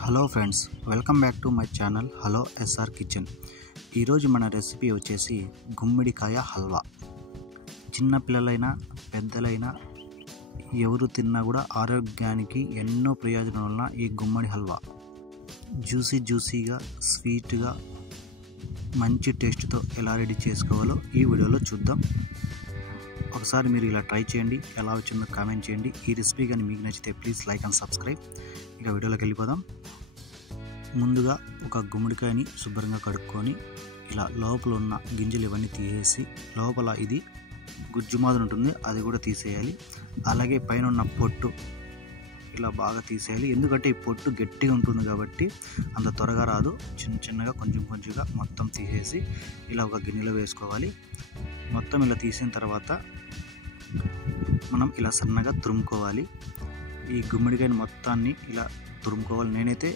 Hello friends, welcome back to my channel hello S R kitchen. ఈరోజు మన recipe వచ్చేసి గుమ్మడికాయ హల్వా. చిన్నపిల్లలైనా పెద్దలైనా ఎవరు తిన్నా కూడా ఆరోగ్యానికి ఎన్నో ప్రయోజనాలు ఉన్న ఈ గుమ్మడి హల్వా జ్యూసీగా స్వీట్గా మంచి టేస్ట్తో ఎలా రెడీ చేసుకోవాలో ఈ వీడియోలో చూద్దాం. ఒకసారి మీరు ఇలా ట్రై చేయండి, ఎలా వచ్చిందో కామెంట్ చేయండి. ఈ రెసిపీ కానీ మీకు నచ్చితే ప్లీజ్ లైక్ అండ్ సబ్స్క్రైబ్. ఇక వీడియోలోకి వెళ్ళిపోదాం. ముందుగా ఒక గుమ్మడికాయని శుభ్రంగా కడుక్కొని ఇలా లోపల ఉన్న గింజలు ఇవన్నీ తీసేసి, లోపల ఇది గుజ్జు మాదిరి ఉంటుంది అది కూడా తీసేయాలి. అలాగే పైన ఉన్న పొట్టు ఇలా బాగా తీసేయాలి. ఎందుకంటే ఈ పొట్టు గట్టిగా ఉంటుంది కాబట్టి అంత త్వరగా రాదు. చిన్నగా కొంచెంగా మొత్తం తీసేసి ఇలా ఒక గిన్నెలో వేసుకోవాలి. మొత్తం ఇలా తీసిన తర్వాత మనం ఇలా సన్నగా తురుముకోవాలి. ఈ గుమ్మడికాయని మొత్తాన్ని ఇలా తురుముకోవాలి. నేనైతే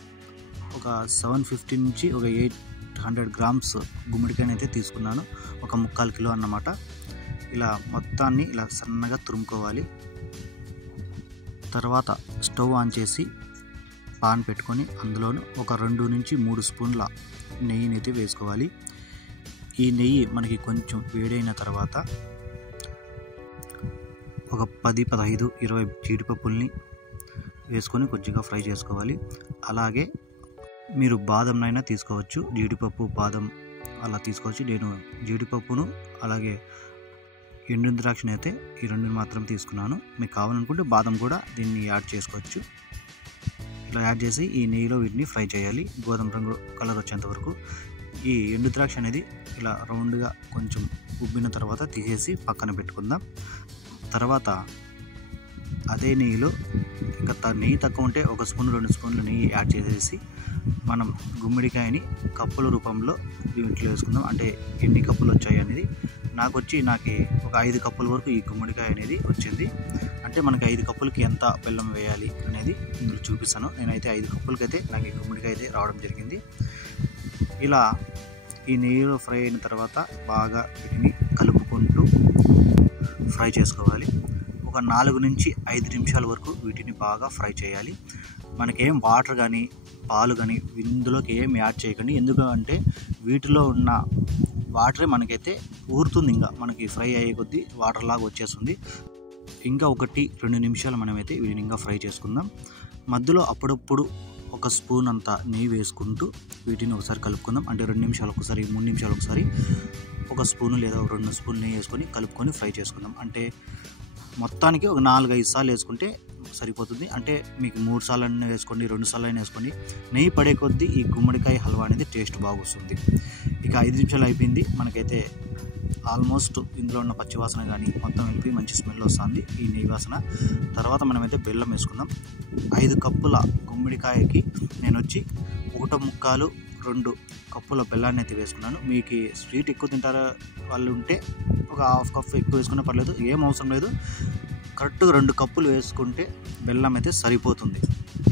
ఒక 750 నుంచి ఒక 800 గ్రామ్స్ గుమ్మడికాయని అయితే తీసుకున్నాను, ఒక 3/4 కిలో అన్నమాట. ఇలా మొత్తాన్ని ఇలా సన్నగా తురుముకోవాలి. తర్వాత స్టవ్ ఆన్ చేసి పాన్ పెట్టుకొని అందులోను ఒక 2 నుంచి 3 స్పూన్ల నెయ్యిని అయితే వేసుకోవాలి. ఈ నెయ్యి మనకి కొంచెం వేడైన తర్వాత ఒక 10, 15, 20 జీడిపప్పుల్ని వేసుకొని కొద్దిగా ఫ్రై చేసుకోవాలి. అలాగే మీరు బాదంనైనా తీసుకోవచ్చు, జీడిపప్పు బాదం అలా తీసుకోవచ్చు. నేను జీడిపప్పును అలాగే ఎండు ద్రాక్షని అయితే ఈ రెండుని మాత్రం తీసుకున్నాను. మీకు కావాలనుకుంటే బాదం కూడా దీన్ని యాడ్ చేసుకోవచ్చు. ఇలా యాడ్ చేసి ఈ నెయ్యిలో వీటిని ఫ్రై చేయాలి గోధుమ రంగు కలర్ వచ్చేంత వరకు. ఈ ఎండు ద్రాక్ష అనేది ఇలా రౌండ్గా కొంచెం ఉబ్బిన తర్వాత తీసేసి పక్కన పెట్టుకుందాం. తర్వాత అదే నెయ్యిలో ఇంకా నెయ్యి తక్కువ ఉంటే 1 స్పూన్ 2 స్పూన్లు నెయ్యి యాడ్ చేసేసి మనం గుమ్మడికాయని కప్పుల రూపంలో దీంట్లో వేసుకుందాం. అంటే ఎన్ని కప్పులు వచ్చాయి అనేది నాకు ఒక 5 కప్పుల వరకు ఈ గుమ్మడికాయ అనేది వచ్చింది. అంటే మనకి 5 కప్పులకి ఎంత బెల్లం వేయాలి అనేది ఇందులో చూపిస్తాను. నేనైతే 5 కప్పులకైతే నాకు ఈ గుమ్మడికాయ అయితే రావడం జరిగింది. ఇలా ఈ నెయ్యిలో ఫ్రై అయిన తర్వాత బాగా వీటిని కలుపుకుంటూ ఫ్రై చేసుకోవాలి. ఒక 4 నుంచి 5 నిమిషాల వరకు వీటిని బాగా ఫ్రై చేయాలి. మనకేం వాటర్ కానీ పాలు కానీ ఇందులోకి ఏం యాడ్ చేయకండి. ఎందుకంటే వీటిలో ఉన్న వాటరే మనకైతే ఊరుతుంది. ఇంకా మనకి ఫ్రై అయ్యే కొద్దీ వాటర్ లాగా వచ్చేస్తుంది. ఇంకా 1-2 నిమిషాలు మనమైతే వీటిని ఇంకా ఫ్రై చేసుకుందాం. మధ్యలో అప్పుడప్పుడు 1 స్పూన్ అంత నెయ్యి వేసుకుంటూ వీటిని ఒకసారి కలుపుకుందాం. అంటే 2 నిమిషాలు ఒకసారి, 3 నిమిషాలు ఒకసారి 1 స్పూను లేదా 2 స్పూన్లు నెయ్యి వేసుకొని కలుపుకొని ఫ్రై చేసుకుందాం. అంటే మొత్తానికి ఒక 4-5 సార్లు వేసుకుంటే సరిపోతుంది. అంటే మీకు 3 సార్లు అయినా వేసుకోండి, 2 సార్లు అయినా వేసుకోండి. నెయ్యి పడే కొద్దీ ఈ గుమ్మడికాయ హల్వా అనేది టేస్ట్ బాగా వస్తుంది. ఇక 5 నిమిషాలు అయిపోయింది. మనకైతే ఆల్మోస్ట్ ఇందులో ఉన్న పచ్చి వాసన కానీ మొత్తం వెళ్ళిపోయి మంచి స్మెల్ వస్తుంది, ఈ నెయ్యి వాసన. తర్వాత మనమైతే బెల్లం వేసుకుందాం. 5 కప్పుల గుమ్మడికాయకి నేను 1.25-2 కప్పుల బెల్లాన్ని అయితే వేసుకున్నాను. మీకు స్వీట్ ఎక్కువ తింటారా వాళ్ళు ఉంటే ఒక 1/2 కప్ ఎక్కువ వేసుకున్నా పర్లేదు, ఏం అవసరం లేదు. కరెక్ట్గా 2 కప్పులు వేసుకుంటే బెల్లం అయితే సరిపోతుంది.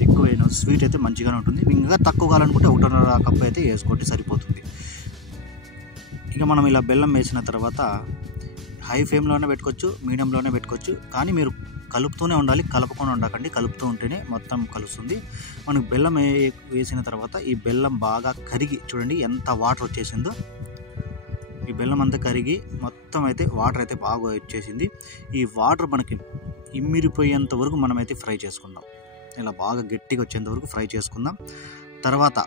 ఎక్కువ స్వీట్ అయితే మంచిగానే ఉంటుంది. ఇంకా తక్కువ కావాలనుకుంటే 1.5 కప్పు అయితే వేసుకోండి, సరిపోతుంది. ఇక మనం ఇలా బెల్లం వేసిన తర్వాత హై ఫ్లేమ్లోనే పెట్టుకోవచ్చు, మీడియంలోనే పెట్టుకోవచ్చు. కానీ మీరు కలుపుతూనే ఉండాలి, కలపకుండా ఉండకండి. కలుపుతూ ఉంటేనే మొత్తం కలుస్తుంది. మనకు బెల్లం వేసిన తర్వాత ఈ బెల్లం బాగా కరిగి చూడండి ఎంత వాటర్ వచ్చేసిందో. ఈ బెల్లం అంతా కరిగి మొత్తం అయితే వాటర్ అయితే బాగా వచ్చేసింది. ఈ వాటర్ మనకి ఇమ్మిరిపోయేంత వరకు మనమైతే ఫ్రై చేసుకుందాం. ఇలా బాగా గట్టిగా వచ్చేంత వరకు ఫ్రై చేసుకుందాం. తర్వాత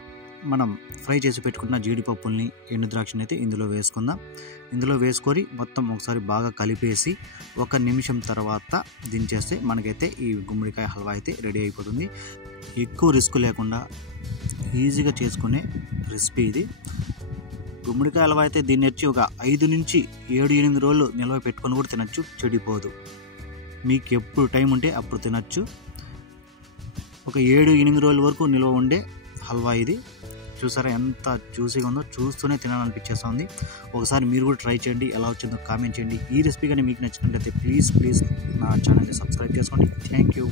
మనం ఫ్రై చేసి పెట్టుకున్న జీడిపప్పుల్ని, ఎండు ద్రాక్షని అయితే ఇందులో వేసుకుందాం. ఇందులో వేసుకొని మొత్తం ఒకసారి బాగా కలిపేసి 1 నిమిషం తర్వాత దించేస్తే మనకైతే ఈ గుమ్మడికాయ హల్వా అయితే రెడీ అయిపోతుంది. ఎక్కువ రిస్క్ లేకుండా ఈజీగా చేసుకునే రెసిపీ ఇది. గుమ్మడికాయ హల్వా అయితే దీన్ని వచ్చి ఒక 5 నుంచి 7-8 రోజులు నిల్వ పెట్టుకొని కూడా తినచ్చు, చెడిపోదు. మీకు ఎప్పుడు టైం ఉంటే అప్పుడు తినచ్చు. ఒక 7-8 రోజుల వరకు నిల్వ ఉండే హల్వా ఇది. చూసారా ఎంత జ్యూసీగా ఉందో, చూస్తూనే తినాలనిపించేస్తుంది. ఒకసారి మీరు కూడా ట్రై చేయండి, ఎలా వచ్చిందో కామెంట్ చేయండి. ఈ రెసిపీ కానీ మీకు నచ్చినట్లయితే ప్లీజ్ నా ఛానల్ని సబ్స్క్రైబ్ చేసుకోండి. Thank you.